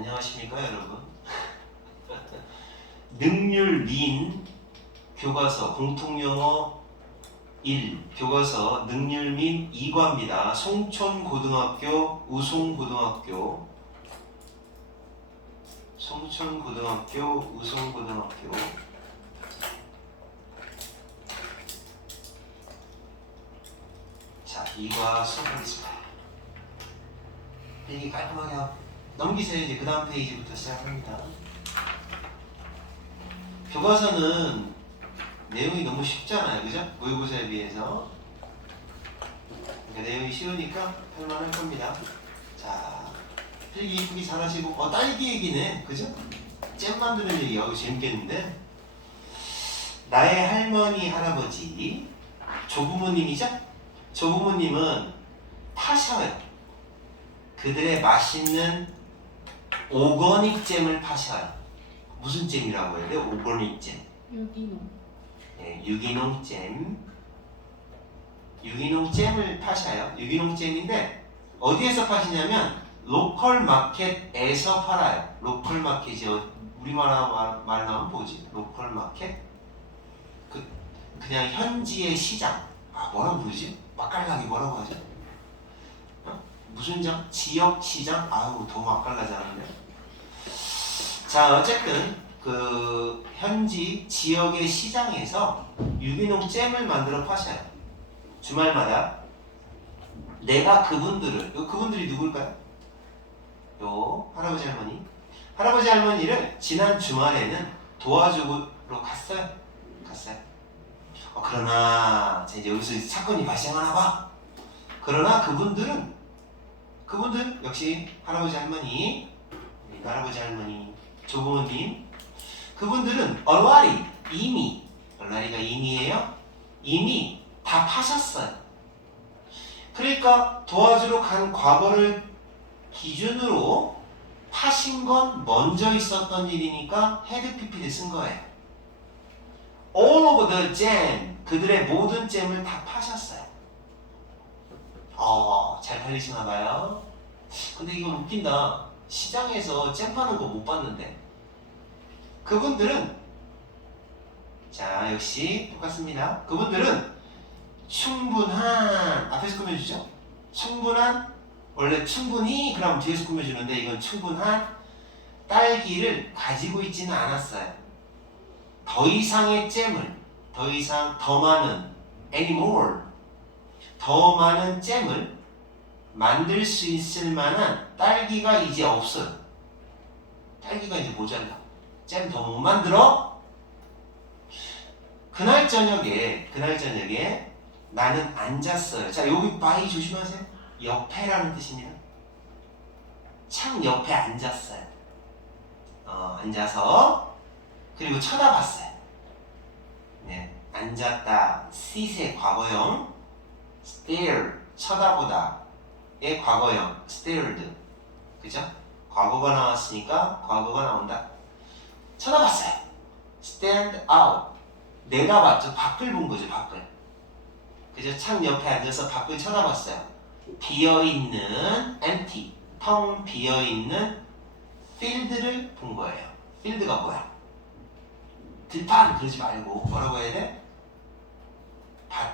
안녕하십니까 여러분. 능률 민 교과서 공통영어 1 교과서 능률 민 2과입니다. 송촌고등학교 우송고등학교 우송고등학교 자 2과 수업하겠습니다. 페이지 깔끔하게 넘기세요. 이제 그 다음 페이지부터 시작합니다. 교과서는 내용이 너무 쉽잖아요. 그죠? 모의고사에 비해서. 그러니까 내용이 쉬우니까 할만할 겁니다. 자, 필기 이쁘게 잘하시고, 딸기 얘기네. 그죠? 잼 만드는 얘기하고 재밌겠는데? 나의 할머니, 할아버지, 조부모님이죠? 조부모님은 파셔요. 그들의 맛있는 오거닉 잼을 파셔요. 무슨 잼이라고 해야 돼요? 오거닉 잼. 유기농. 네, 유기농 잼. 유기농 잼을 파셔요. 유기농 잼인데 어디에서 파시냐면 로컬 마켓에서 팔아요. 로컬 마켓이 우리말로 하면 뭐지? 로컬 마켓? 그냥 현지의 시장. 뭐라고 부르지? 맛깔나게 뭐라고 하죠? 무슨 장? 지역 시장? 아우 더 맛깔나지 않은데? 자 어쨌든 그 현지 지역의 시장에서 유기농 잼을 만들어 파셔요. 주말마다 내가 그분들이 누굴까요? 요 할아버지 할머니를 지난 주말에는 도와주러 갔어요. 그러나 이제 여기서 사건이 발생하나 봐. 그러나 그분들 역시 할아버지 할머니, 조부모님, 그분들은 얼라리가 이미 다 파셨어요. 그러니까 도와주러 간 과거를 기준으로 파신 건 먼저 있었던 일이니까 헤드 PP를 쓴 거예요. All of the jam, 그들의 모든 잼을 다 파셨어요. 잘 팔리시나 봐요. 근데 이거 웃긴다. 시장에서 잼 파는 거 못 봤는데. 그분들은 자 역시 똑같습니다. 그분들은 충분한 앞에서 꾸며주죠. 충분한 원래 충분히 그럼 뒤에서 꾸며주는데 이건 충분한 딸기를 가지고 있지는 않았어요. 더 이상의 잼을 더 많은 anymore 더 많은 잼을 만들 수 있을 만한 딸기가 이제 없어요. 딸기가 이제 모자라. 잼 더 못 만들어? 그날 저녁에 나는 앉았어요. 자 여기 바이 조심하세요. 옆에라는 뜻입니다. 창 옆에 앉았어요. 앉아서 그리고 쳐다봤어요. 네, 앉았다. sit의 과거형 stare 쳐다보다의 과거형 stared. 그죠? 과거가 나왔으니까 과거가 나온다. 쳐다봤어요. stand out. 내다봤죠. 밖을 본 거죠. 밖을. 그죠? 창 옆에 앉아서 밖을 쳐다봤어요. 비어있는 empty. 텅 비어있는 field를 본 거예요. field가 뭐야? 들판 그러지 말고 뭐라고 해야 돼? 밭.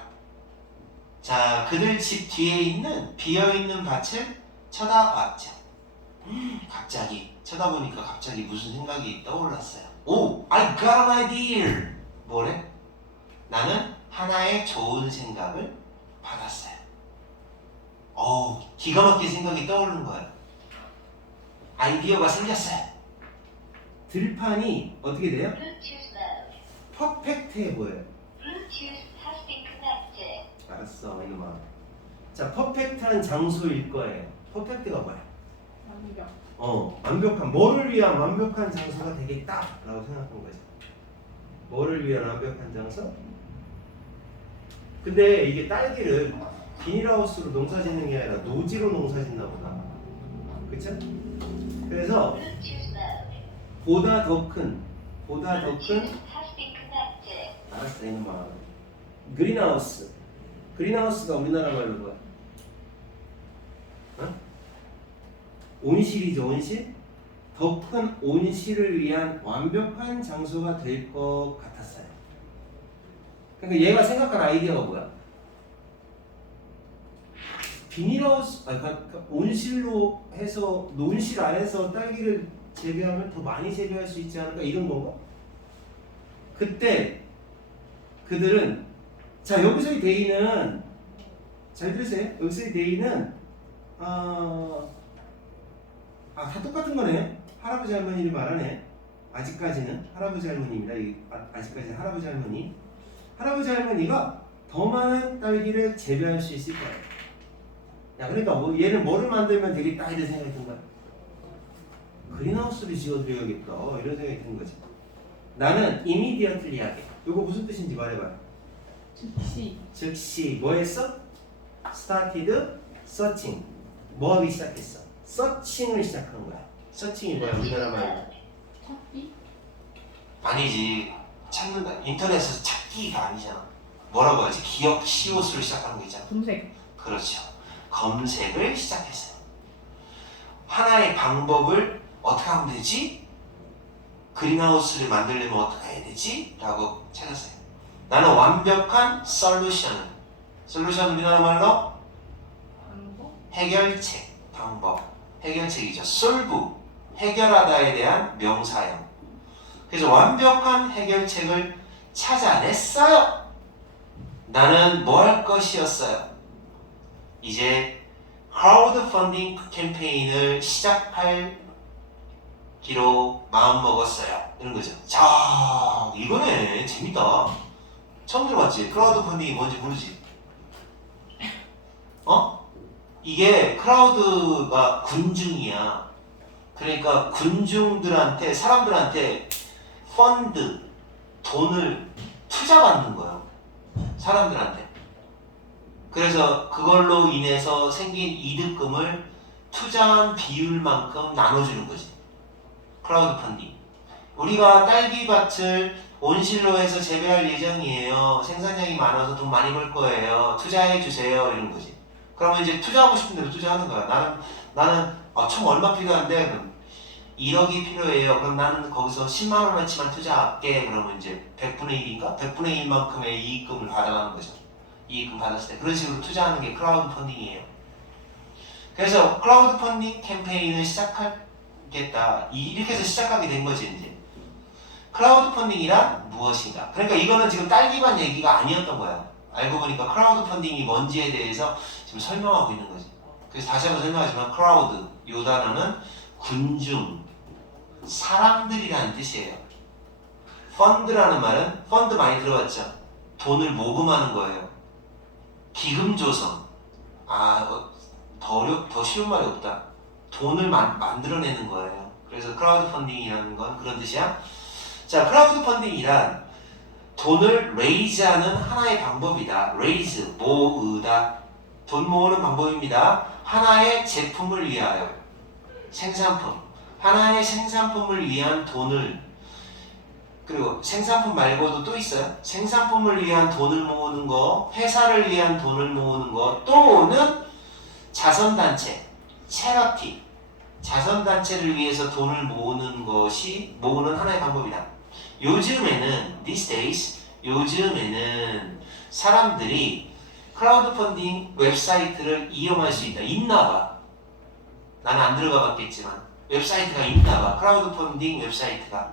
자, 그들 집 뒤에 있는 비어있는 밭을 쳐다봤죠. 갑자기 쳐다보니까 갑자기 무슨 생각이 떠올랐어요. I got an idea. 뭐래? 나는 하나의 좋은 생각을 받았어요. 기가 막힌 생각이 떠오르는 거예요. 아이디어가 생겼어요. 들판이 어떻게 돼요? 퍼펙트해 보여요. 알았어, 이놈아. 자, 퍼펙트한 장소일 거예요. 퍼펙트가 뭐야? 완벽. 완벽한, 뭐를 위한 완벽한 장소가 되겠다라고 생각한 거죠. 뭐를 위한 완벽한 장소? 근데 이게 딸기를 비닐하우스로 농사 짓는 게 아니라 노지로 농사 짓나 보다. 그쵸? 그래서 보다 더 큰 알았어, 이놈아. 그린하우스가 우리나라 말로 뭐야? 온실이죠, 온실? 더 큰 온실을 위한 완벽한 장소가 될 것 같았어요. 그러니까 얘가 생각한 아이디어가 뭐야? 비닐하우스, 그러니까 온실로 해서 논실 안에서 딸기를 재배하면 더 많이 재배할 수 있지 않을까 이런 건가? 그때 그들은 자 여기서의 대의는 잘 들으세요. 여기서의 대의는 다 똑같은 거네. 할아버지 할머니를 말하네. 아직까지는 할아버지 할머니입니다. 아직까지는 할아버지 할머니. 할아버지 할머니가 더 많은 딸기를 재배할 수 있을 거예요. 야 그러니까 얘를 뭐를 만들면 되겠다 이런 생각이 든 거야. 그린하우스를 지어드려야겠다 이런 생각이 든 거지. 나는 immediately 하게. 이거 무슨 뜻인지 말해봐요. 즉시 뭐 했어? started searching. 뭐 하기 시작했어? 서칭을 시작한 거야. 서칭이 뭐야? 우리나라 말로 찾기? 아니지. 찾는다. 인터넷에서 찾기가 아니잖아. 뭐라고 하지? 기억 시옷으로 시작하는 거 있잖아. 검색. 그렇죠. 검색을 시작했어요. 하나의 방법을 어떻게 하면 되지? 그린하우스를 만들려면 어떻게 해야 되지? 라고 찾았어요. 나는 완벽한 솔루션은 우리나라 말로 방법? 해결책, 방법, 해결책이죠. solve, 해결하다에 대한 명사형. 그래서 완벽한 해결책을 찾아냈어요. 나는 뭐 할 것이었어요? 이제 크라우드 펀딩 캠페인을 시작할 기로 마음먹었어요. 이런 거죠. 자, 이거네. 재밌다. 처음 들어봤지? 크라우드 펀딩이 뭔지 모르지? 이게 크라우드가 군중이야. 그러니까 군중들한테, 사람들한테 펀드, 돈을 투자받는 거예요. 사람들한테. 그래서 그걸로 인해서 생긴 이득금을 투자한 비율만큼 나눠주는 거지. 크라우드 펀딩. 우리가 딸기밭을 온실로 해서 재배할 예정이에요. 생산량이 많아서 돈 많이 벌 거예요. 투자해 주세요. 이런 거지. 그러면 이제 투자하고 싶은 대로 투자하는 거야. 나는 총 얼마 필요한데 그럼 1억이 필요해요. 그럼 나는 거기서 10만 원어치만 투자할게. 그러면 이제 100분의 1인가? 100분의 1만큼의 이익금을 받아가는 거죠. 이익금 받았을 때. 그런 식으로 투자하는 게 크라우드 펀딩이에요. 그래서 크라우드 펀딩 캠페인을 시작하겠다. 이렇게 해서 시작하게 된 거지 이제. 크라우드 펀딩이란 무엇인가? 그러니까 이거는 지금 딸기밭 얘기가 아니었던 거야. 알고 보니까 크라우드 펀딩이 뭔지에 대해서 지금 설명하고 있는 거지. 그래서 다시 한번 설명하지만 크라우드, 이 단어는 군중, 사람들이라는 뜻이에요. 펀드라는 말은 펀드 많이 들어봤죠? 돈을 모금하는 거예요. 기금 조성. 더 쉬운 말이 없다. 돈을 만들어내는 거예요. 그래서 크라우드 펀딩이라는 건 그런 뜻이야. 자, 크라우드 펀딩이란 돈을 레이즈하는 하나의 방법이다. 레이즈, 모으다. 돈 모으는 방법입니다. 하나의 제품을 위하여. 생산품. 하나의 생산품을 위한 돈을, 그리고 생산품 말고도 또 있어요. 생산품을 위한 돈을 모으는 거, 회사를 위한 돈을 모으는 거, 또는 자선단체, 체러티, 자선단체를 위해서 돈을 모으는 것이 모으는 하나의 방법이다. 요즘에는 these days, 요즘에는 사람들이 크라우드 펀딩 웹사이트를 이용할 수 있다. 있나봐. 나는 안 들어가 봤겠지만 웹사이트가 있나봐. 크라우드 펀딩 웹사이트가.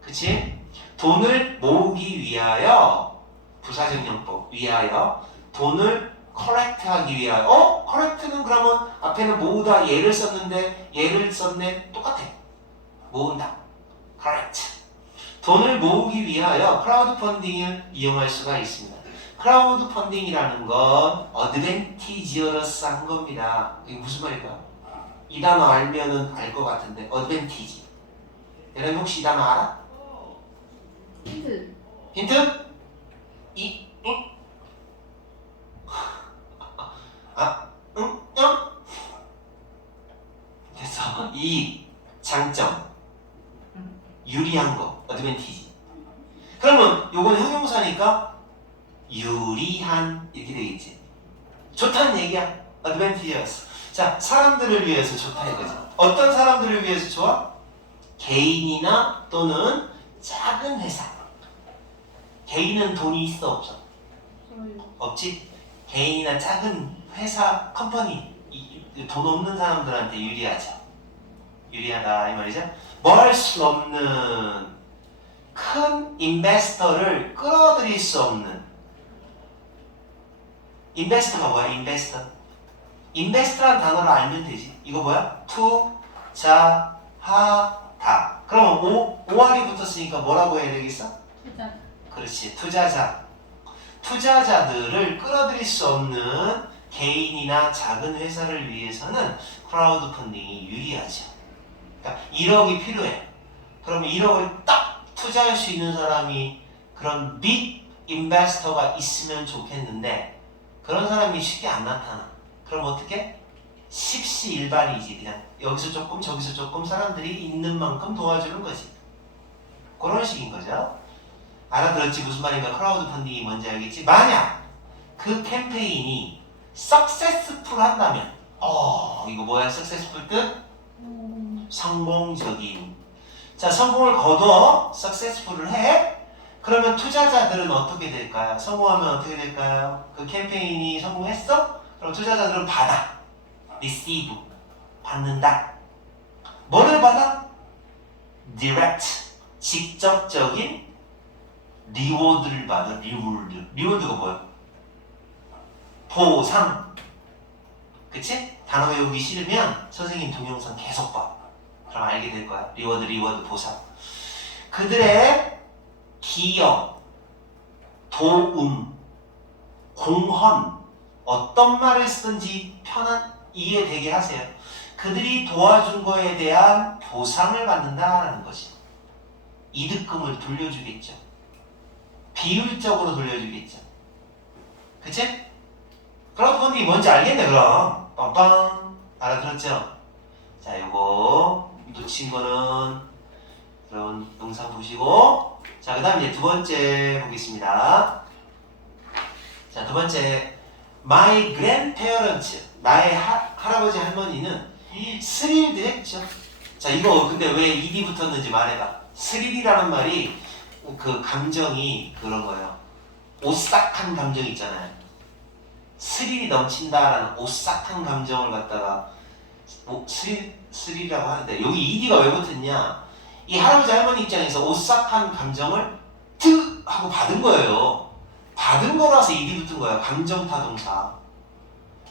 그치? 돈을 모으기 위하여, 부사적용법 위하여, 돈을 컬렉트하기 위하여. 컬렉트는 그러면 앞에는 모으다 얘를 썼는데 얘를 썼네. 똑같아. 모은다. 컬렉트. 돈을 모으기 위하여 크라우드 펀딩을 이용할 수가 있습니다. 크라우드 펀딩이라는 건 어드밴티지어러스한 겁니다. 이게 무슨 말일까요? 이 단어 알면은 알 것 같은데, 어드밴티지. 여러분 혹시 이 단어 알아? 힌트. 힌트? 됐어. 이익, 장점, 유리한 거, 어드밴티지. 그러면 요건 형용사니까 유리한 이렇게 되겠지. 좋다는 얘기야. 어드밴티지어스. 자, 사람들을 위해서 좋다 이거지. 어떤 사람들을 위해서 좋아? 개인이나 또는 작은 회사. 개인은 돈이 있어 없어? 저요. 없지? 개인이나 작은 회사, 컴퍼니 돈 없는 사람들한테 유리하죠. 유리하다 이 말이죠. 뭐 할 수 없는 큰 인베스터를 끌어들일 수 없는. 인베스터가 뭐야? 인베스터라는 단어를 알면 되지. 이거 뭐야? 투자하다. 그러면 오알이 붙었으니까 뭐라고 해야 되겠어? 투자. 그렇지. 투자자. 투자자들을 끌어들일 수 없는 개인이나 작은 회사를 위해서는 크라우드 펀딩이 유리하죠. 그러니까 1억이 필요해. 그러면 1억을 딱 투자할 수 있는 사람이 그런 빅 인베스터가 있으면 좋겠는데 그런 사람이 쉽게 안 나타나. 그럼 어떻게? 십시일반이지. 그냥 여기서 조금 저기서 조금 사람들이 있는 만큼 도와주는 거지. 그런 식인 거죠. 알아들었지? 무슨 말인가? 크라우드 펀딩이 뭔지 알겠지? 만약 그 캠페인이 석세스풀 한다면 이거 뭐야? 석세스풀 뜻? 성공적인. 자, 성공을 거둬 석세스풀을 해. 그러면 투자자들은 어떻게 될까요? 성공하면 어떻게 될까요? 그 캠페인이 성공했어? 그럼 투자자들은 받아. receive. 받는다. 뭐를 받아? direct. 직접적인 리워드를 받아. 리워드가 뭐야? 보상. 그치? 단어 외우기 싫으면 선생님 동영상 계속 봐. 그럼 알게 될 거야. 리워드, 보상. 그들의 기여, 도움, 공헌, 어떤 말을 쓰든지 편한 이해되게 하세요. 그들이 도와준 거에 대한 보상을 받는다라는 것이. 이득금을 돌려주겠죠. 비율적으로 돌려주겠죠. 그치? 크라우드 펀딩이 뭔지 알겠네 그럼. 빵빵. 알아들었죠? 자, 요거 놓친 거는 그런 영상 보시고. 자, 그 다음 이제 두 번째 보겠습니다. 자, 두 번째. My grandparents. 나의 할아버지 할머니는 스릴드 했죠. 자, 이거 근데 왜 ED 붙었는지 말해봐. 스릴이라는 말이 그 감정이 그런 거예요. 오싹한 감정 있잖아요. 스릴이 넘친다라는 오싹한 감정을 갖다가 스릴이라고 하는데 여기 ED가 왜 붙었냐? 이 할아버지 할머니 입장에서 오싹한 감정을 하고 받은 거예요. 받은 거라서 ED 붙은 거야. 감정타 동사.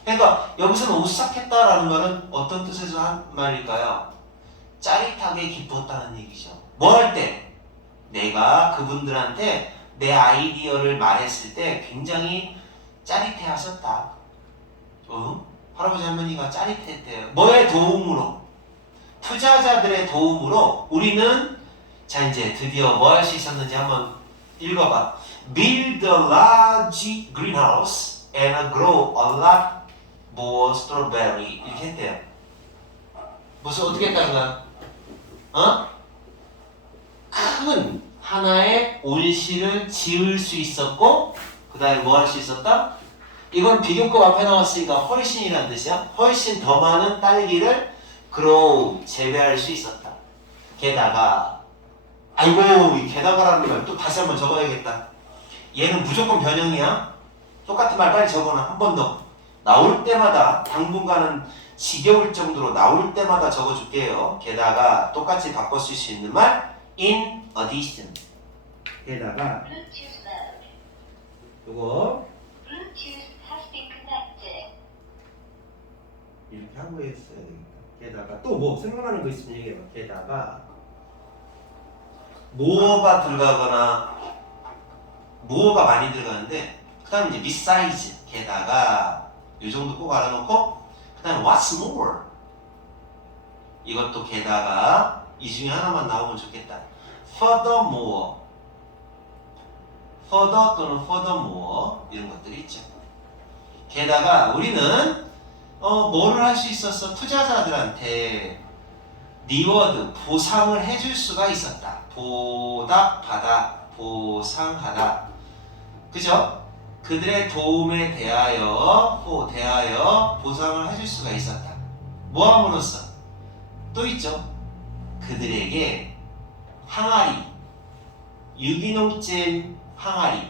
그러니까 여기서는 오싹했다라는 말은 어떤 뜻에서 한 말일까요? 짜릿하게 기뻤다는 얘기죠. 뭐 할 때? 내가 그분들한테 내 아이디어를 말했을 때 굉장히 짜릿해 하셨다. 할아버지 할머니가 짜릿했대요. 뭐의 도움으로? 투자자들의 도움으로 우리는 자 이제 드디어 뭐 할 수 있었는지 한번 읽어봐. Build a large greenhouse and grow a lot more strawberry 이렇게 했대요. 무슨 어떻게 했다는 거야? 큰 하나의 온실을 지을 수 있었고 그 다음에 뭐 할 수 있었다? 이건 비교급 앞에 나왔으니까 훨씬이라는 뜻이야. 훨씬 더 많은 딸기를 grow, 재배할 수 있었다. 게다가 아이고 이 게다가라는 말 또 다시 한번 적어야겠다. 얘는 무조건 변형이야. 똑같은 말 빨리 적어놔. 한 번 더. 나올 때마다 당분간은 지겨울 정도로 나올 때마다 적어줄게요. 게다가 똑같이 바꿔 쓸 수 있는 말 in addition. 게다가 요거 이렇게 하고 했어야 되겠다. 게다가 또 뭐 생각나는 거 있으면 얘기해봐. 게다가 모어가 들어가거나 모어가 많이 들어가는데 그 다음에 이제 besides 게다가 이 정도 꼭 알아놓고 그 다음에 what's more 이것도 게다가 이 중에 하나만 나오면 좋겠다. furthermore further 또는 furthermore 이런 것들이 있죠. 게다가 우리는 뭐를 할 수 있었어? 투자자들한테 리워드, 보상을 해줄 수가 있었다. 보답하다, 보상하다. 그죠? 그들의 도움에 대하여 보상을 해줄 수가 있었다. 뭐함으로써? 또 있죠. 그들에게 항아리, 유기농잼 항아리,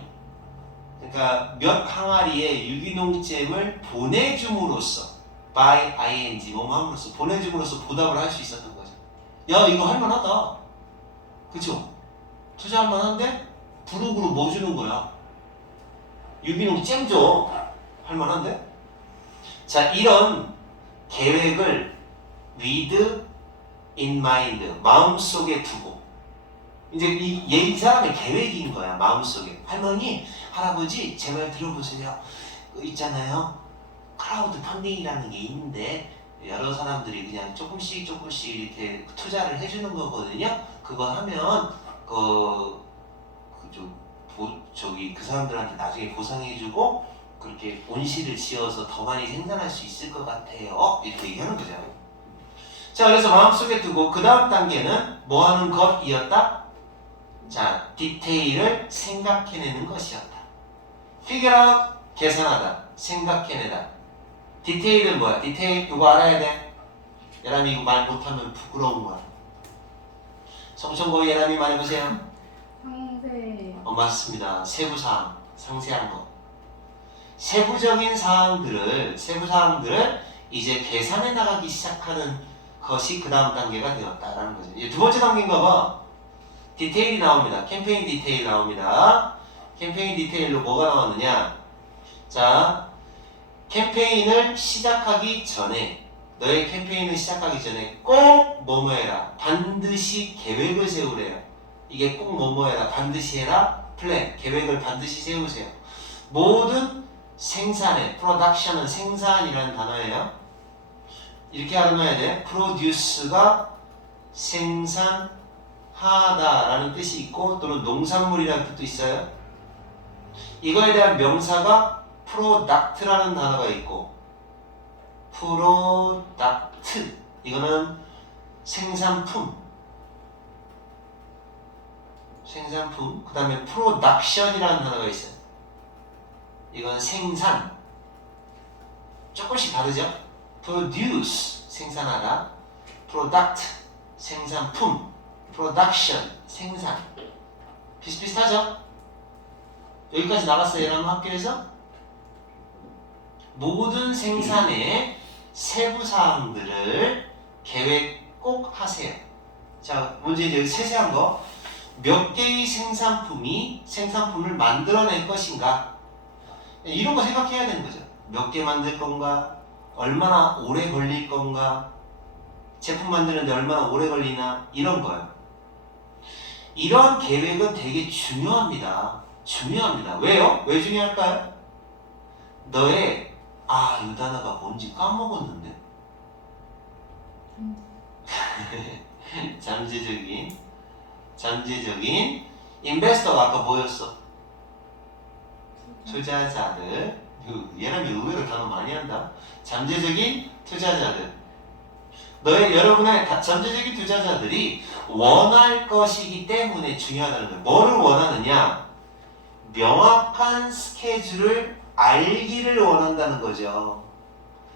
그러니까 몇 항아리의 유기농잼을 보내줌으로써 by ing 뭐뭐 함으로써 보내줌으로써 보답을 할 수 있었던 거죠. 야 이거 할만하다. 그쵸? 투자할 만한데 부록으로 뭐 주는 거야? 유기농잼 줘. 할만한데? 자 이런 계획을 with in mind 마음속에 두고 이제 이 사람의 계획인 거야. 마음속에 할머니 할아버지 제 말 들어보세요. 있잖아요 크라우드 펀딩이라는 게 있는데 여러 사람들이 그냥 조금씩 이렇게 투자를 해주는 거거든요. 그거 하면 그 사람들한테 나중에 보상해주고 그렇게 온실을 지어서 더 많이 생산할 수 있을 것 같아요. 이렇게 얘기하는 거죠. 자 그래서 마음속에 두고 그 다음 단계는 뭐 하는 것이었다? 자 디테일을 생각해내는 것이었다. figure out 계산하다 생각해내다. 디테일은 뭐야? 디테일 이거 알아야 돼. 예람이 이거 말 못하면 부끄러운 거야. 성천고 예람이 말해보세요. 상세. 맞습니다. 세부사항 상세한 거. 세부적인 사항들을 이제 계산해 나가기 시작하는 것이 그 다음 단계가 되었다라는 거죠. 이제 두 번째 단계인가 봐. 디테일이 나옵니다. 캠페인 디테일 나옵니다. 캠페인 디테일로 뭐가 나왔느냐? 자, 캠페인을 시작하기 전에 너의 캠페인을 시작하기 전에 꼭 뭐뭐 해라. 반드시 계획을 세우래요. 이게 꼭 뭐뭐 해라. 반드시 해라. 플랜, 계획을 반드시 세우세요. 모든 생산에, 프로덕션은 생산이라는 단어예요. 이렇게 알아놔야 돼. 프로듀스가 생산하다라는 뜻이 있고 또는 농산물이라는 뜻도 있어요. 이거에 대한 명사가 프로덕트라는 단어가 있고 프로덕트 이거는 생산품 그 다음에 프로덕션이라는 단어가 있어요. 이건 생산 조금씩 다르죠? produce 생산하다 product 생산품 production 생산 비슷비슷하죠? 여기까지 나갔어요. 여러분 학교에서 모든 생산의 세부사항들을 계획 꼭 하세요. 자 먼저 이제 세세한 거 몇 개의 생산품을 만들어낼 것인가 이런 거 생각해야 되는 거죠. 몇 개 만들 건가? 얼마나 오래 걸릴 건가? 제품 만드는데 얼마나 오래 걸리나? 이런 거예요. 이런 계획은 되게 중요합니다. 왜요? 왜 중요할까요? 너의 이 단어가 뭔지 까먹었는데 잠재적인 인베스터가 아까 뭐였어? 투자자들. 얘는 의외로 단어 많이 한다. 잠재적인 투자자들. 여러분의 잠재적인 투자자들이 원할 것이기 때문에 중요하다는 거예요. 뭐를 원하느냐? 명확한 스케줄을 알기를 원한다는 거죠.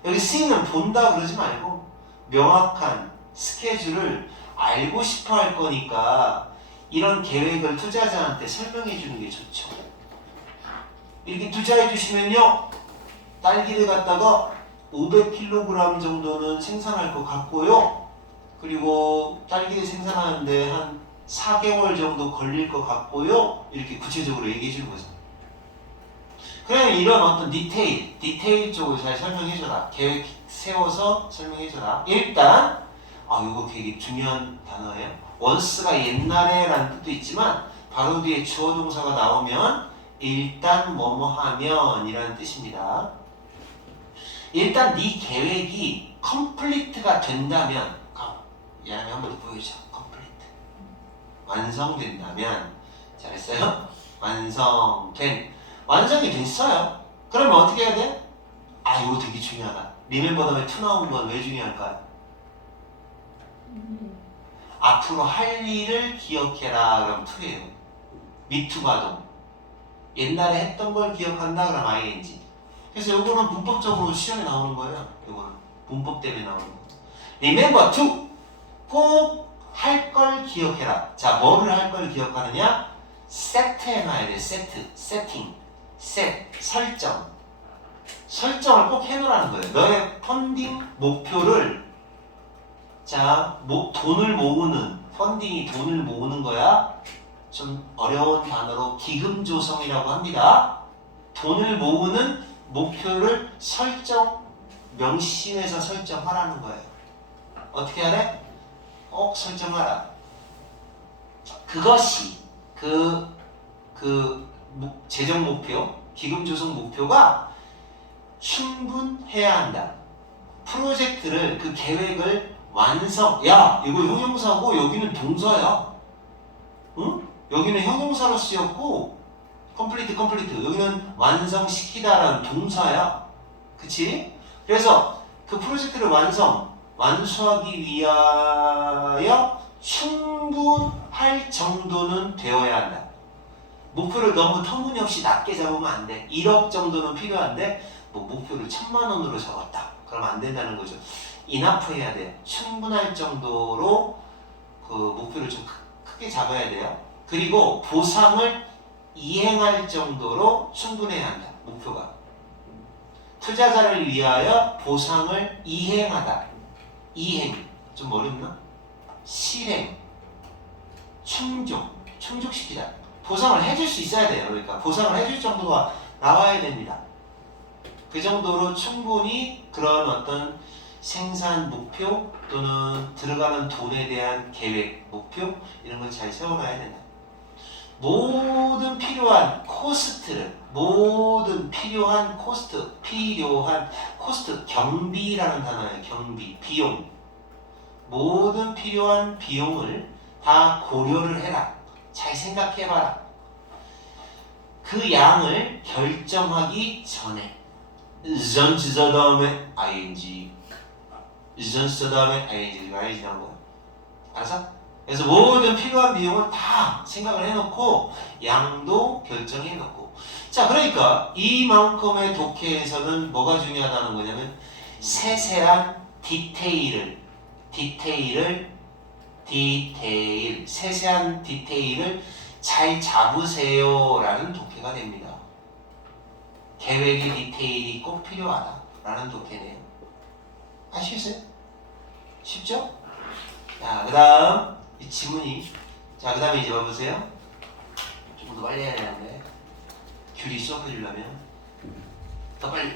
여기 C는 본다 그러지 말고 명확한 스케줄을 알고 싶어 할 거니까 이런 계획을 투자자한테 설명해 주는 게 좋죠. 이렇게 투자해 주시면요 딸기를 갖다가 500kg 정도는 생산할 것 같고요. 그리고 딸기를 생산하는데 한 4개월 정도 걸릴 것 같고요. 이렇게 구체적으로 얘기해 주는 거죠. 그냥 이런 어떤 디테일 쪽을 잘 설명해줘라. 계획 세워서 설명해줘라. 일단 이거 되게 중요한 단어예요. once가 옛날에 라는 뜻도 있지만 바로 뒤에 주어 동사가 나오면 일단 뭐뭐 하면 이라는 뜻입니다. 일단 네 계획이 컴플리트가 된다면 얘네 한번 보여줘. 컴플리트 완성된다면 잘했어요? 완성이 됐어요. 그러면 어떻게 해야 돼? 이거 되게 중요하다. 리멤버 다음에 to 나온 건 왜 중요할까요? 앞으로 할 일을 기억해라. 그럼 to예요. 미투가동. 옛날에 했던 걸 기억한다. 그럼 ing. 그래서 요거는 문법적으로 시험에 나오는 거예요. 요거는 문법 때문에 나오는 거. Remember to. 꼭 할 걸 기억해라. 자, 뭐를 할 걸 기억하느냐? 세트 해놔야 돼. 세팅, 설정을 꼭 해놓으라는 거예요. 너의 펀딩 목표를, 자, 돈을 모으는, 펀딩이 돈을 모으는 거야. 좀 어려운 단어로 기금 조성이라고 합니다. 돈을 모으는 목표를 명심해서 설정하라는 거예요. 어떻게 하래? 꼭 설정하라. 그것이 재정 목표, 기금 조성 목표가 충분해야 한다. 프로젝트를, 그 계획을 야, 이거 형용사고 여기는 동사야. 응? 여기는 형용사로 쓰였고 컴플리트 여기는 완성시키다라는 동사야. 그치? 그래서 그 프로젝트를 완수하기 위하여 충분할 정도는 되어야 한다. 목표를 너무 터무니없이 낮게 잡으면 안 돼. 1억 정도는 필요한데 목표를 1,000만 원으로 잡았다. 그러면 안 된다는 거죠. 이나프 해야 돼요. 충분할 정도로 그 목표를 좀 크게 잡아야 돼요. 그리고 보상을 이행할 정도로 충분해야 한다. 목표가. 투자자를 위하여 보상을 이행하다. 이행. 좀 어렵나? 실행. 충족시키다. 보상을 해줄 수 있어야 돼요. 그러니까 보상을 해줄 정도가 나와야 됩니다. 그 정도로 충분히 그런 어떤 생산 목표 또는 들어가는 돈에 대한 계획, 목표 이런 걸 잘 세워놔야 된다. 모든 필요한 코스트, 경비라는 단어예요. 경비, 비용. 모든 필요한 비용을 다 고려를 해라. 잘 생각해봐라. 그 양을 결정하기 전에 전치사 다음에 ing, 전치사 다음에 ing가 나온 거야. 알았어? 그래서 모든 필요한 비용을 다 생각을 해놓고 양도 결정해놓고. 자, 그러니까 이만큼의 독해에서는 뭐가 중요하다는 거냐면 세세한 세세한 디테일을 잘 잡으세요라는 독해가 됩니다. 계획의 디테일이 꼭 필요하다라는 독해네요. 아시겠어요? 쉽죠? 자, 그 다음 이 지문이, 자, 그 다음에 이제 와보세요. 조금 더 빨리 해야 되는데 귤이 수업해주려면 더 빨리.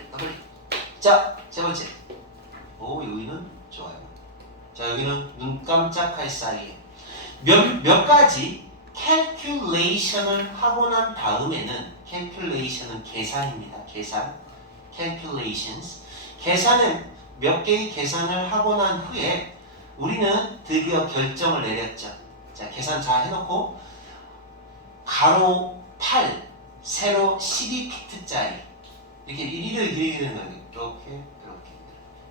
자, 세 번째. 여기는 좋아요. 자, 여기는 눈 깜짝할 사이에 몇 가지 calculation을 하고 난 다음에는, calculation은 계산입니다. calculations. 계산은 몇 개의 계산을 하고 난 후에 우리는 드디어 결정을 내렸죠. 자, 계산 잘 해놓고 가로 8, 세로 12피트짜리 이렇게 이리를 그리게 되는 거예요. 이렇게.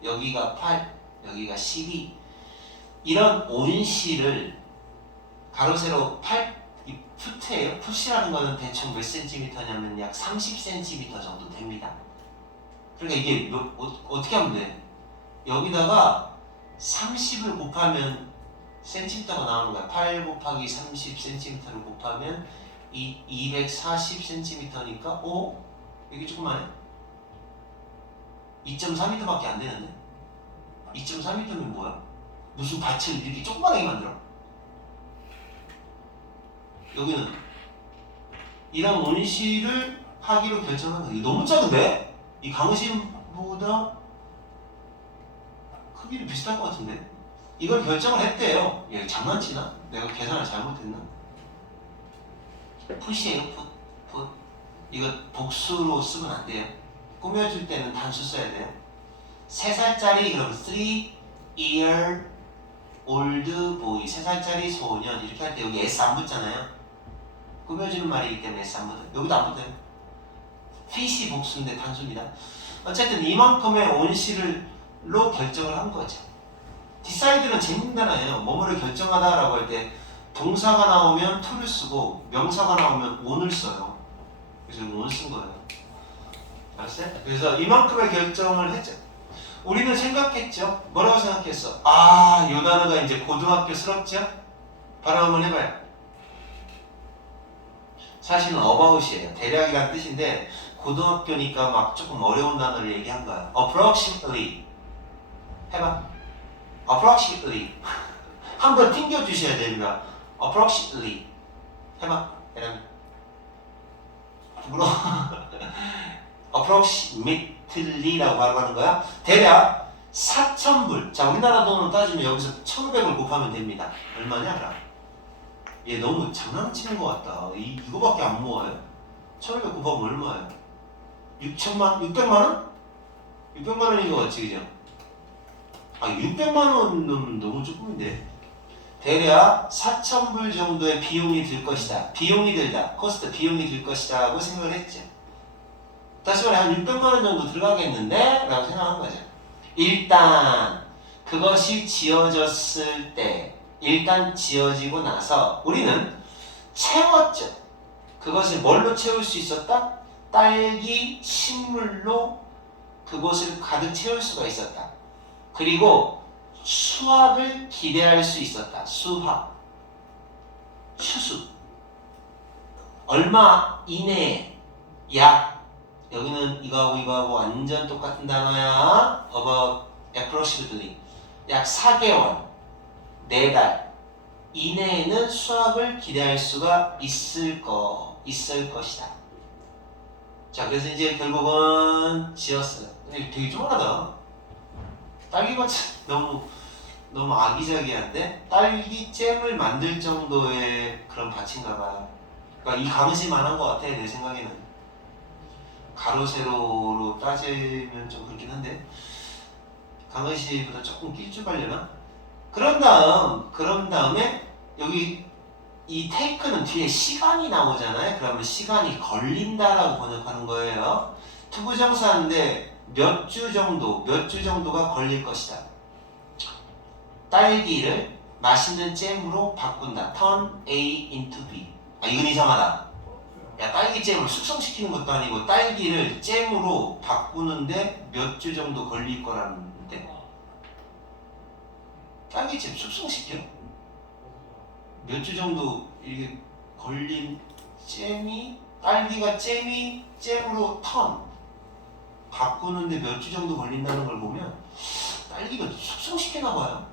여기가 8, 여기가 12. 이런 온실을 가로 세로 8, 이 풋이에요. 풋이라는 거는 대충 몇 센티미터냐면 약 30cm 정도 됩니다. 그러니까 이게 어떻게 하면 돼? 여기다가 30을 곱하면 센티미터가 나오는 거야. 8 곱하기 30cm를 곱하면 240cm니까 이게 조금만해. 2.4m밖에 안 되는데? 2.4m면 뭐야? 무슨 밭을 이렇게 조그만하게 만들어. 여기는 이런 온실을 하기로 결정한 거야. 이거 너무 작은데? 이 강심보다 크기는 비슷할 것 같은데? 이걸 결정을 했대요. 얘 장난치나? 내가 계산을 잘못했나? 풋이에요, 풋. 이거 복수로 쓰면 안 돼요. 꾸며줄 때는 단수 써야 돼요. 3살짜리, 그럼 3-year old boy, 3살짜리 소년 이렇게 할 때 여기 S 안 붙잖아요. 꾸며주는 말이기 때문에 S 안 붙어요. 여기도 안 붙어요. fit이 복수인데 단수입니다. 어쨌든 이만큼의 온실로 결정을 한 거죠. decide는 재밌는 단어예요. 뭐뭐를 결정하다라고 할 때 동사가 나오면 to를 쓰고 명사가 나오면 on을 써요. 그래서 on 쓴 거예요. 알았어요? 그래서 이만큼의 결정을 했죠. 우리는 생각했죠. 뭐라고 생각했어? 아, 요 단어가 이제 고등학교스럽죠? 바로 한번 해봐요. 사실은 about이에요. 대략이란 뜻인데 고등학교니까 막 조금 어려운 단어를 얘기한 거야. approximately. 해봐. approximately. 한번 튕겨주셔야 됩니다. approximately. 해봐. 이러면. 물어. approximately라고 바로 하는 거야. 대략 4,000불. 자, 우리나라 돈으로 따지면 여기서 1,500을 곱하면 됩니다. 얼마냐, 그럼? 얘 너무 장난치는 것 같다. 이거밖에 안 모아요? 1,500 곱하면 얼마예요? 600만 원? 600만 원인 것 같지, 그죠? 아, 600만 원은 너무 조금인데. 대략 4,000불 정도의 비용이 들 것이다. 비용이 들다. 코스트 비용이 들 것이다 하고 생각을 했죠. 다시 말해 한 600만 원 정도 들어가겠는데? 라고 생각한 거죠. 일단 그것이 지어졌을 때 일단 지어지고 나서 우리는 채웠죠. 그것을 뭘로 채울 수 있었다? 딸기 식물로 그곳을 가득 채울 수가 있었다. 그리고 수확을 기대할 수 있었다. 수확, 추수. 얼마 이내에 약, 여기는 이거하고 완전 똑같은 단어야. about approximately. 약 4개월, 4달 이내에는 수확을 기대할 수가 있을 것이다. 자, 그래서 이제 결국은 지었어요. 되게 조만하다. 딸기밭 너무 아기자기한데 딸기잼을 만들 정도의 그런 밭인가 봐요. 그러니까 이 강시만한 것 같아 내 생각에는. 가로 세로로 따지면 좀 그렇긴 한데 강시보다 조금 길쭉하려나? 그런 다음에 여기 이 테이크는 뒤에 시간이 나오잖아요. 그러면 시간이 걸린다라고 번역하는 거예요. 투부정사인데 몇 주 정도가 걸릴 것이다. 딸기를 맛있는 잼으로 바꾼다. Turn A into B. 아, 이건 이상하다. 야, 딸기잼을 숙성시키는 것도 아니고 딸기를 잼으로 바꾸는데 몇 주 정도 걸릴 거라는데 딸기잼 숙성시켜? 몇 주 정도 이게 걸린 딸기가 잼으로 바꾸는데 몇 주 정도 걸린다는 걸 보면 딸기가 숙성시키나 봐요.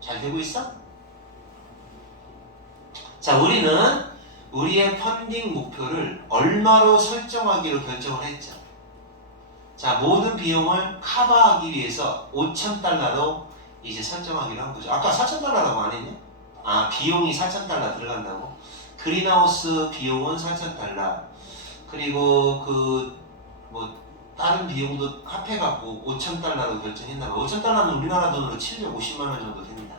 잘 되고 있어? 자, 우리는 우리의 펀딩 목표를 얼마로 설정하기로 결정을 했죠. 자, 모든 비용을 커버하기 위해서 5,000달러로 이제 설정하기로 한 거죠. 아까 4,000달러라고 안 했냐? 아, 비용이 4,000달러 들어간다고? 그린하우스 비용은 4,000달러. 그리고 다른 비용도 합해갖고 5,000달러로 결정했나봐. 5,000달러는 우리나라 돈으로 750만원 정도 됩니다.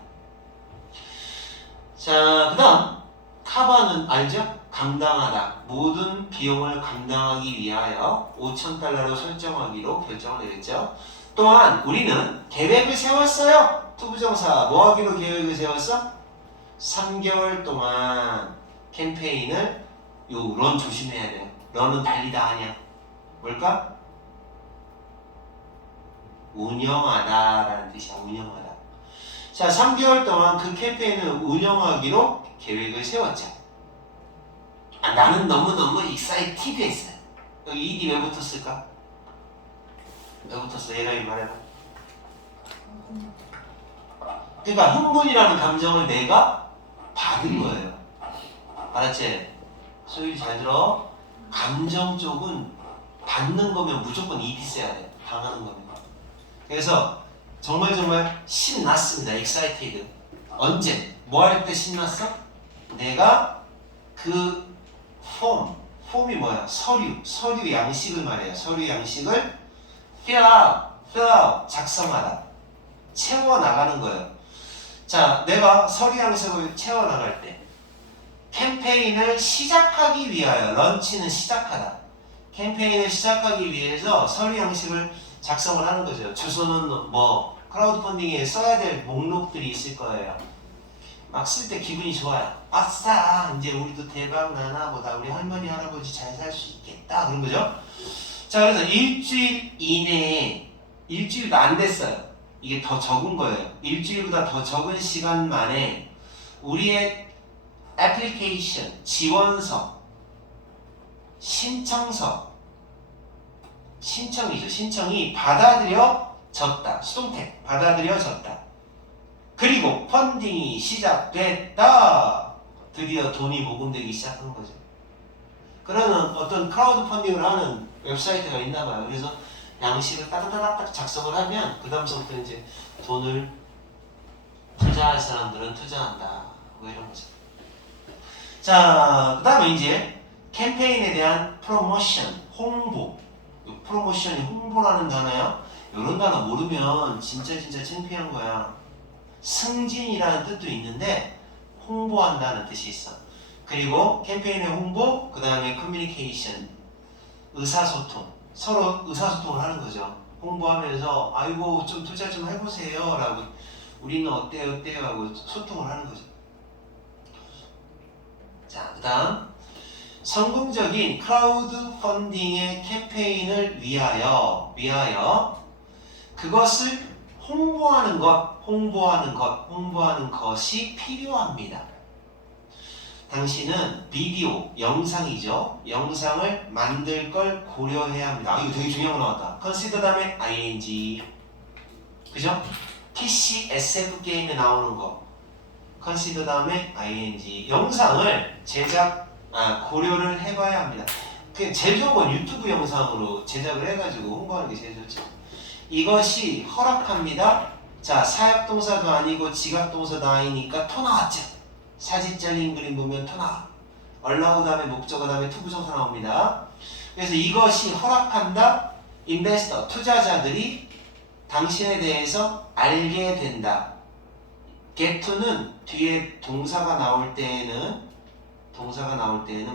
자, 그 다음 커버는 알죠? 감당하다. 모든 비용을 감당하기 위하여 5,000달러로 설정하기로 결정을 내렸죠. 또한 우리는 계획을 세웠어요. 투부정사 뭐 하기로 계획을 세웠어? 3개월 동안 캠페인을 런 조심해야 돼요. 런은 달리다 아니야. 뭘까? 운영하다라는 뜻이야. 운영하다. 자, 3개월 동안 그 캠페인을 운영하기로 계획을 세웠죠. 아, 나는 너무너무 익사이티드했어요. 여기 ED 왜 붙었을까? 왜 붙었어? 얘가 말해봐. 그러니까 흥분이라는 감정을 내가 받은 거예요. 알았지? 소위 잘 들어. 감정 쪽은 받는 거면 무조건 ED 써야 돼. 당하는 거면. 그래서 정말 신났습니다. excited. 언제? 뭐 할 때 신났어? 내가 그 폼이 뭐야? 서류 양식을 말해요. 서류 양식을 fill out, 작성하다. 채워나가는 거예요. 자, 내가 서류 양식을 채워나갈 때 캠페인을 시작하기 위하여, 런치는 시작하다. 캠페인을 시작하기 위해서 서류 양식을 작성을 하는 거죠. 주소는 뭐 크라우드 펀딩에 써야 될 목록들이 있을 거예요. 막 쓸 때 기분이 좋아요. 아싸, 이제 우리도 대박 나나 보다. 우리 할머니 할아버지 잘 살 수 있겠다. 그런 거죠. 자, 그래서 일주일 이내에 일주일도 안 됐어요. 이게 더 적은 거예요. 일주일보다 더 적은 시간 만에 우리의 애플리케이션, 지원서, 신청이 받아들여졌다. 수동태 받아들여졌다. 그리고 펀딩이 시작됐다. 드디어 돈이 모금되기 시작한 거죠. 그러는 어떤 크라우드 펀딩을 하는 웹사이트가 있나 봐요. 그래서 양식을 따닥따닥 작성을 하면 그 다음부터 이제 돈을 투자할 사람들은 투자한다. 뭐 이런 거죠. 자, 그 다음에 이제 캠페인에 대한 프로모션, 홍보. 프로모션이 홍보라는 단어야. 이런 단어 모르면 진짜 창피한 거야. 승진이라는 뜻도 있는데 홍보한다는 뜻이 있어. 그리고 캠페인의 홍보, 그 다음에 커뮤니케이션, 의사소통. 서로 의사소통을 하는 거죠. 홍보하면서 아이고 좀 투자 좀 해보세요 라고 우리는 어때요 하고 소통을 하는 거죠. 자, 그 다음 성공적인 크라우드 펀딩의 캠페인을 위하여 그것을 홍보하는 것이 필요합니다. 당신은 비디오, 영상이죠. 영상을 만들 걸 고려해야 합니다. 이거 되게 중요한 거 나왔다. consider 다음에 ing. 그죠? PC, SF 게임에 나오는 거. consider 다음에 ing. 영상을 고려를 해봐야 합니다. 제일 좋은 건 유튜브 영상으로 제작을 해가지고 홍보하는 게 제일 좋죠. 이것이 허락합니다. 자, 사역동사도 아니고 지각동사도 아니니까 토 나왔죠. 사진 잘린 그림 보면 토 나와. allow 다음에 목적어 다음에 투부정사 나옵니다. 그래서 이것이 허락한다. 인베스터, 투자자들이 당신에 대해서 알게 된다. get to는 뒤에 동사가 나올 때에는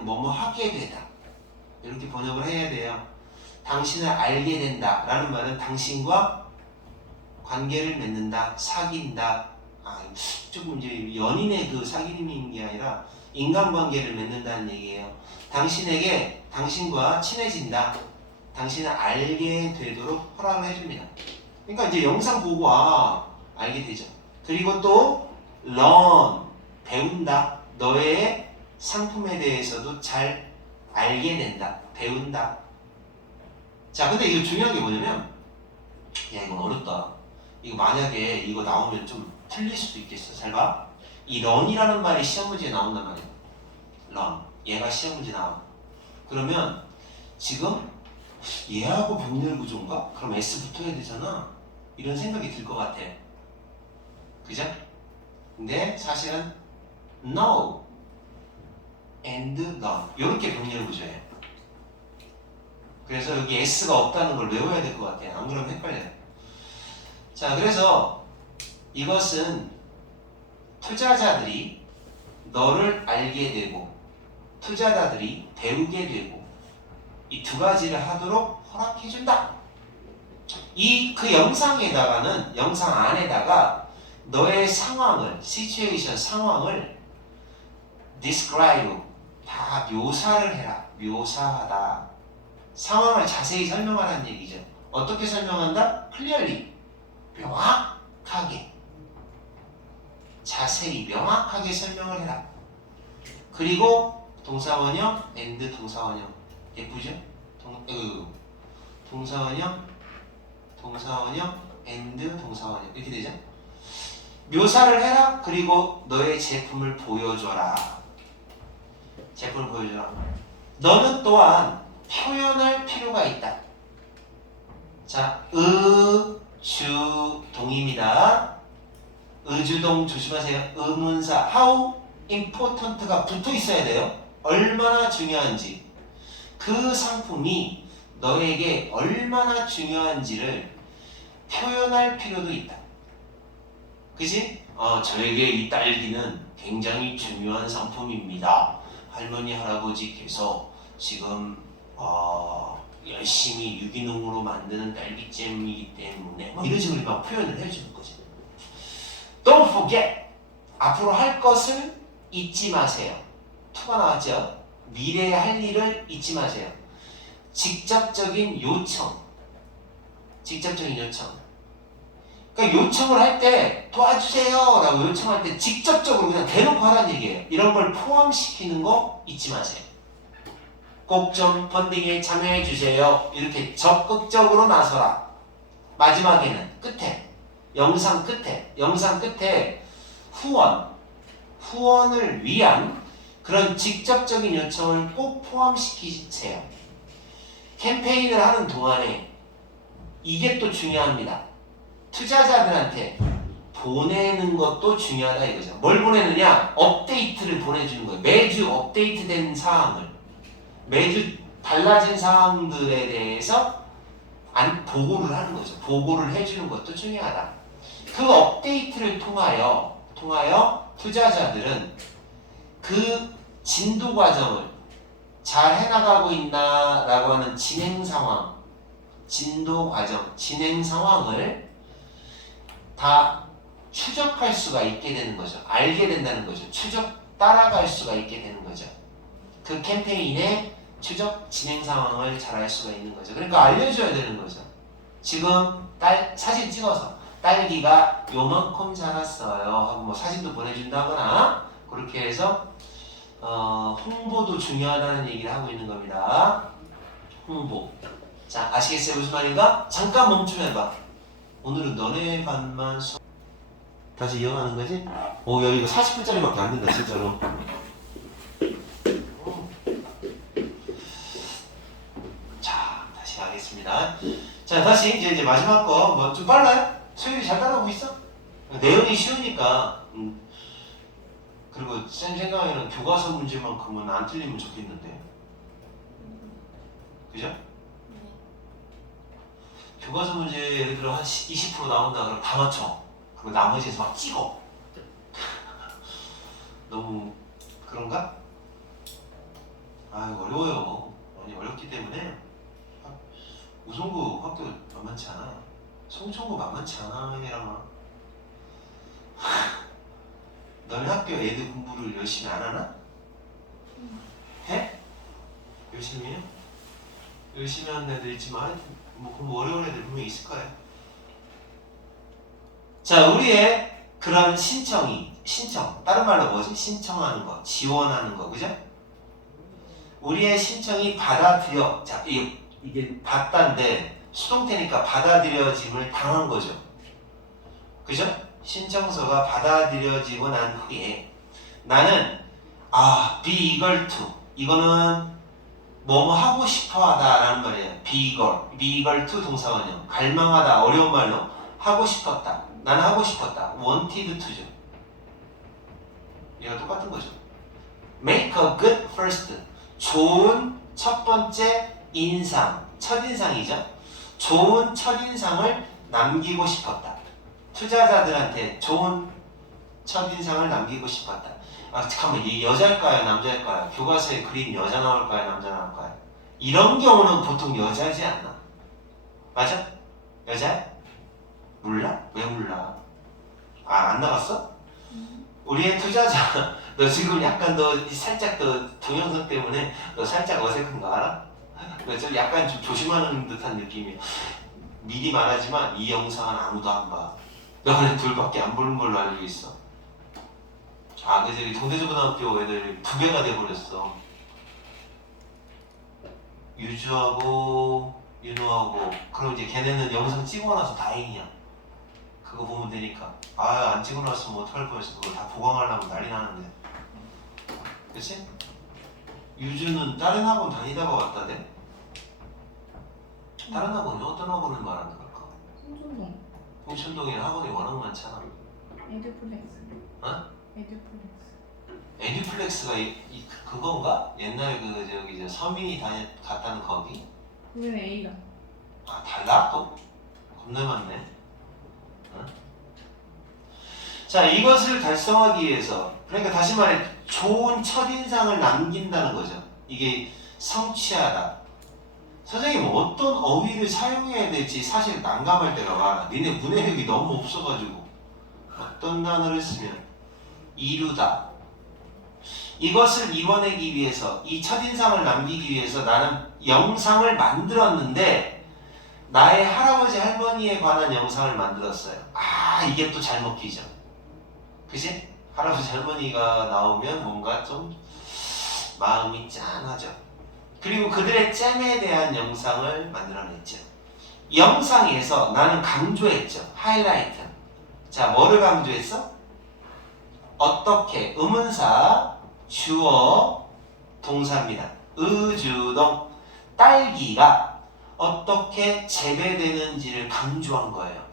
뭐뭐 하게 되다. 이렇게 번역을 해야 돼요. 당신을 알게 된다 라는 말은 당신과 관계를 맺는다, 사귄다. 조금 이제 연인의 그 사귐인 게 아니라 인간관계를 맺는다는 얘기예요. 당신과 친해진다. 당신을 알게 되도록 허락을 해줍니다. 그러니까 이제 영상 보고 알게 되죠. 그리고 또 learn, 배운다. 너의 상품에 대해서도 잘 알게 된다. 배운다. 자, 근데 이거 중요한 게 뭐냐면 야, 이건 어렵다. 이거 만약에 이거 나오면 좀 틀릴 수도 있겠어. 잘 봐. 이 learn이라는 말이 시험 문제에 나온단 말이야. learn. 얘가 시험 문제 나와. 그러면 지금 얘하고 병렬 구조인가? 그럼 S 붙어야 되잖아. 이런 생각이 들 것 같아. 그죠? 근데 사실은 no and learn. 이렇게 병렬 구조예요. 그래서 여기 S가 없다는 걸 외워야 될 것 같아. 안 그러면 헷갈려요. 자, 그래서 이것은 투자자들이 너를 알게 되고 투자자들이 배우게 되고 이 두 가지를 하도록 허락해준다. 그 영상 안에다가 너의 상황을, situation 상황을 describe 다 묘사를 해라. 묘사하다. 상황을 자세히 설명하라는 얘기죠. 어떻게 설명한다? clearly. 명확하게. 자세히 명확하게 설명을 해라. 그리고 동사원형 and 동사원형. 예쁘죠? 동사원형 and 동사원형. 이렇게 되죠? 묘사를 해라. 그리고 너의 제품을 보여줘라. 너는 또한 표현할 필요가 있다. 자, 의주동입니다. 의주동 조심하세요. 의문사 how important가 붙어 있어야 돼요. 얼마나 중요한지. 그 상품이 너에게 얼마나 중요한지를 표현할 필요도 있다. 그치? 저에게 이 딸기는 굉장히 중요한 상품입니다. 할머니 할아버지께서 지금 열심히 유기농으로 만드는 딸기잼이기 때문에 이런 식으로 막 표현을 해주는 거지. Don't forget. 앞으로 할 것을 잊지 마세요. 투가 나왔죠? 미래에 할 일을 잊지 마세요. 직접적인 요청. 직접적인 요청. 그러니까 요청을 할 때 도와주세요 라고 요청할 때 직접적으로 그냥 대놓고 하라는 얘기예요. 이런 걸 포함시키는 거 잊지 마세요. 꼭 좀 펀딩에 참여해 주세요. 이렇게 적극적으로 나서라. 마지막에는 끝에 영상 끝에 후원을 위한 그런 직접적인 요청을 꼭 포함시키세요. 캠페인을 하는 동안에 이게 또 중요합니다. 투자자들한테 보내는 것도 중요하다 이거죠. 뭘 보내느냐? 업데이트를 보내주는 거예요. 매주 업데이트된 사항을, 매주 달라진 사항들에 대해서 보고를 하는 거죠. 보고를 해주는 것도 중요하다. 그 업데이트를 통하여 투자자들은 그 진도 과정을 잘 해나가고 있나라고 하는 진행 상황, 진도 과정, 진행 상황을 다 추적할 수가 있게 되는 거죠. 알게 된다는 거죠. 따라갈 수가 있게 되는 거죠. 그 캠페인의 추적 진행 상황을 잘 알 수가 있는 거죠. 그러니까 알려줘야 되는 거죠. 지금 사진 찍어서 딸기가 요만큼 자랐어요 하고 뭐 사진도 보내준다거나 그렇게 해서 홍보도 중요하다는 얘기를 하고 있는 겁니다. 홍보. 자, 아시겠어요? 무슨 말인가? 잠깐 멈춤해봐. 오늘은 너네 반만 다시 이어가는 거지? 야 이거 40분짜리밖에 안 된다 진짜로. 자, 다시 가겠습니다. 자, 다시 이제 마지막 거 뭐 좀 빨라요? 소율이 잘 따라오고 있어? 내용이 쉬우니까. 그리고 쌤 생각에는 교과서 문제만큼은 안 틀리면 좋겠는데. 그죠? 교과서 문제 예를 들어 한 20% 나온다 그러면 다 맞춰. 그리고 나머지에서 막 찍어. 너무 그런가? 어려워요. 많이 어렵기 때문에 우성구 학교 만만치 않아. 송천구 만만치 않아 얘랑아. 너네 학교 애들 공부를 열심히 안 하나? 해? 열심히 해요? 열심히 하는 애들 있지만 뭐 공부 어려운 애들 분명히 있을 거예요. 자, 우리의 그런 신청, 다른 말로 뭐지? 신청하는 거, 지원하는 거, 그죠? 우리의 신청이 받아들여, 자, 이게 받다인데 수동태니까 받아들여짐을 당한 거죠. 그죠? 신청서가 받아들여지고 난 후에 나는 be eager to, 이거는 뭐뭐 하고 싶어하다 라는 말이에요. be eager to 동사원형, 갈망하다, 어려운 말로 하고 싶었다. 나는 하고 싶었다. wanted to죠. 얘가 똑같은 거죠. make a good first, 좋은 첫 번째 인상, 첫인상이죠. 좋은 첫인상을 남기고 싶었다. 투자자들한테 좋은 첫인상을 남기고 싶었다. 잠깐만, 이 여자일까요? 남자일까요? 교과서에 그린 여자 나올까요? 남자 나올까요? 이런 경우는 보통 여자지 않나? 맞아? 여자야? 몰라? 왜 몰라? 안 나갔어? 우리의 투자자, 너 지금 약간 살짝 동영상 때문에 너 살짝 어색한 거 알아? 너 좀 약간 좀 조심하는 듯한 느낌이야. 미리 말하지만 이 영상은 아무도 안 봐. 너네 둘밖에 안 보는 걸로 알고 있어. 그저기 동대중고등학교 애들 2배가 돼버렸어. 유주하고 윤호하고. 그럼 이제 걔네는 영상 찍고 나서 다행이야. 그거 보면 되니까. 안 찍고 나왔으면 어떡할 뻔했어. 그거 다 보강하려면 난리 나는데. 그치? 유주는 다른 학원 다니다가 왔다대? 다른 학원이 어떤 학원을 말하는 걸까? 송천동. 홍천동에 학원이 워낙 많잖아. 에듀플렉스. 어? 에듀플렉스. 에듀플렉스가 그건가? 옛날 서민이 갔다는 거기? 그게 A다. 달라? 또? 겁나 많네. 자, 이것을 달성하기 위해서, 그러니까 다시 말해 좋은 첫인상을 남긴다는 거죠. 이게 성취하다. 선생님 어떤 어휘를 사용해야 될지 사실 난감할 때가 많아. 니네 문해력이 너무 없어가지고 어떤 단어를 쓰면 이루다. 이것을 이뤄내기 위해서, 이 첫인상을 남기기 위해서 나는 영상을 만들었는데 나의 할아버지 할머니에 관한 영상을 만들었어요. 아 이게 또 잘 먹히죠. 그치? 할아버지 할머니가 나오면 뭔가 좀 마음이 짠하죠. 그리고 그들의 잼에 대한 영상을 만들어냈죠. 영상에서 나는 강조했죠. 하이라이트. 자, 뭐를 강조했어? 어떻게 의문사 주어 동사입니다. 의주동 딸기가 어떻게 재배되는지를 강조한 거예요.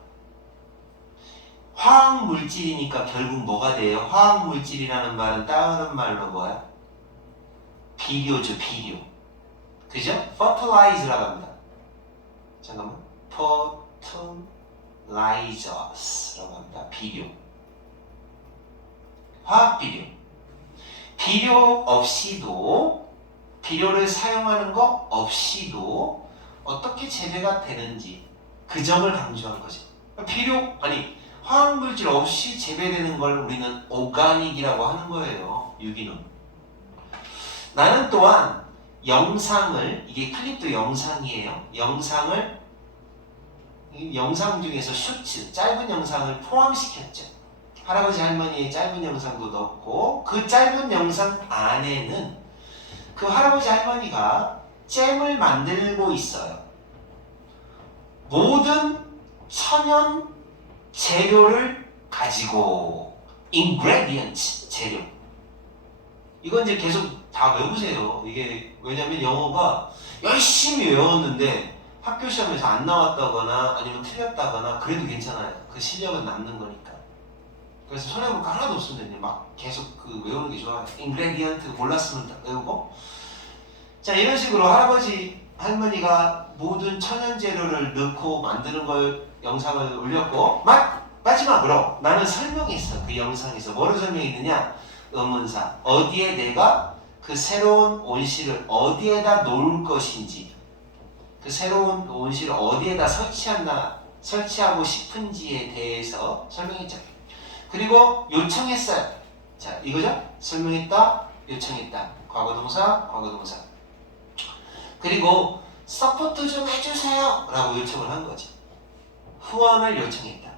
화학물질이니까 결국 뭐가 돼요? 화학물질이라는 말은 다른 말로 뭐야? 비료죠, 비료. 그죠? fertilize라고 합니다. 잠깐만. fertilizers라고 합니다. 비료. 화학비료. 비료 없이도, 비료를 사용하는 것 없이도 어떻게 재배가 되는지 그 점을 강조한 거죠. 화학물질 없이 재배되는 걸 우리는 오가닉이라고 하는 거예요. 유기농. 나는 또한 영상을, 이게 클립도 영상이에요. 영상 중에서 쇼츠, 짧은 영상을 포함시켰죠. 할아버지 할머니의 짧은 영상도 넣고 그 짧은 영상 안에는 그 할아버지 할머니가 잼을 만들고 있어요. 모든 천연 재료를 가지고 ingredient 재료. 이건 이제 계속 다 외우세요. 이게 왜냐면 영어가 열심히 외웠는데 학교 시험에서 안 나왔다거나 아니면 틀렸다거나 그래도 괜찮아요. 그 실력은 남는 거니까. 그래서 손해볼 거 하나도 없으면 막 계속 그 외우는 게 좋아요. ingredient 몰랐으면 외우고. 자, 이런 식으로 할아버지 할머니가 모든 천연 재료를 넣고 만드는 걸 영상을 올렸고 마지막으로 나는 설명했어. 그 영상에서 뭐를 설명했느냐? 의문사. 어디에 내가 그 새로운 온실을 어디에다 놓을 것인지, 그 새로운 온실을 어디에다 설치하고 싶은지에 대해서 설명했죠. 그리고 요청했어요. 자, 이거죠? 설명했다, 요청했다. 과거동사, 과거동사. 그리고 서포트 좀 해주세요 라고 요청을 한 거지. 후원을 요청했다.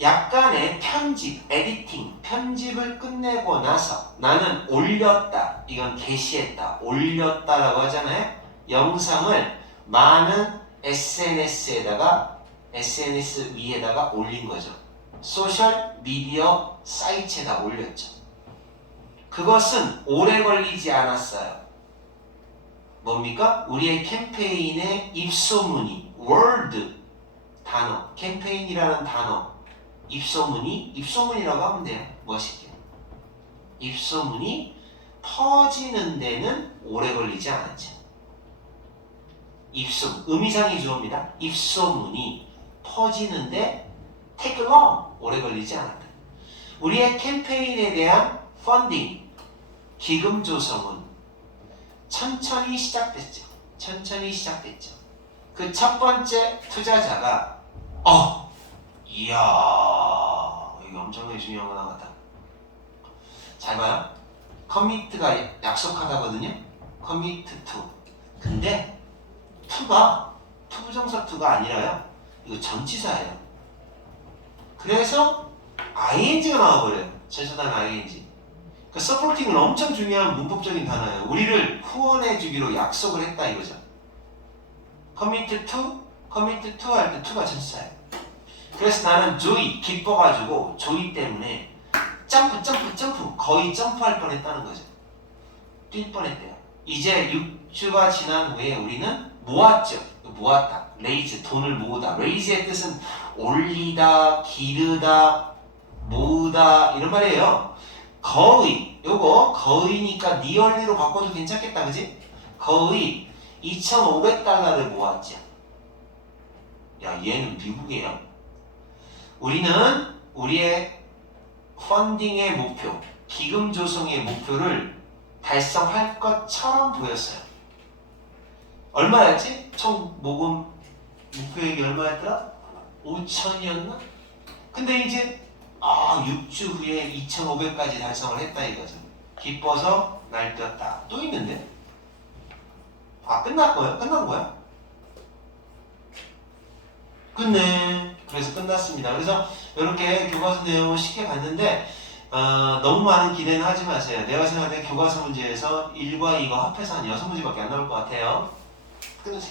약간의 편집, 에디팅, 편집을 끝내고 나서 나는 올렸다. 이건 게시했다. 올렸다라고 하잖아요. 영상을 많은 SNS 위에다가 올린 거죠. 소셜 미디어 사이트에다 올렸죠. 그것은 오래 걸리지 않았어요. 뭡니까? 우리의 캠페인의 입소문이 word 단어, 캠페인이라는 단어, 입소문이라고 하면 돼요. 멋있게. 입소문이 퍼지는 데는 오래 걸리지 않았죠. 의미상의 주어입니다. 입소문이 퍼지는데 take long, 오래 걸리지 않았다. 우리의 캠페인에 대한 펀딩, 기금 조성은 천천히 시작됐죠. 그 첫 번째 투자자가 이야, 이거 엄청나게 중요한 거 나왔다. 잘 봐요. 커미트가 약속하다거든요. 커미트 투. 근데 투가 투부정사 투가 아니라요. 이거 전치사예요. 그래서 ing가 나와버려요. 전치사는 ing. 그 서포팅은 엄청 중요한 문법적인 단어예요. 우리를 후원해주기로 약속을 했다 이거죠. 커미트 투 할 때 투가 전치사예요. 그래서 나는 joy, 기뻐가지고 joy 때문에 점프 거의 점프할 뻔했다는 거죠. 뛸 뻔했대요. 이제 6주가 지난 후에 우리는 모았죠. 모았다. raise, 돈을 모으다. raise의 뜻은 올리다, 기르다, 모으다 이런 말이에요. 요거 거의니까 nearly로 바꿔도 괜찮겠다, 그지? 거의 2,500달러를 모았죠. 야, 얘는 미국이에요. 우리는 우리의 펀딩의 목표, 기금 조성의 목표를 달성할 것처럼 보였어요. 얼마였지? 총 모금 목표액이 얼마였더라? 5천이었나? 근데 이제 6주 후에 2,500까지 달성을 했다 이거죠. 기뻐서 날뛰었다. 또 있는데? 끝난 거야? 끝내. 그래서 끝났습니다. 그래서 이렇게 교과서 내용을 쉽게 봤는데 너무 많은 기대는 하지 마세요. 내가 생각할 때 교과서 문제에서 1과 2가 합해서 한 6문제밖에 안 나올 것 같아요. 끊으세요.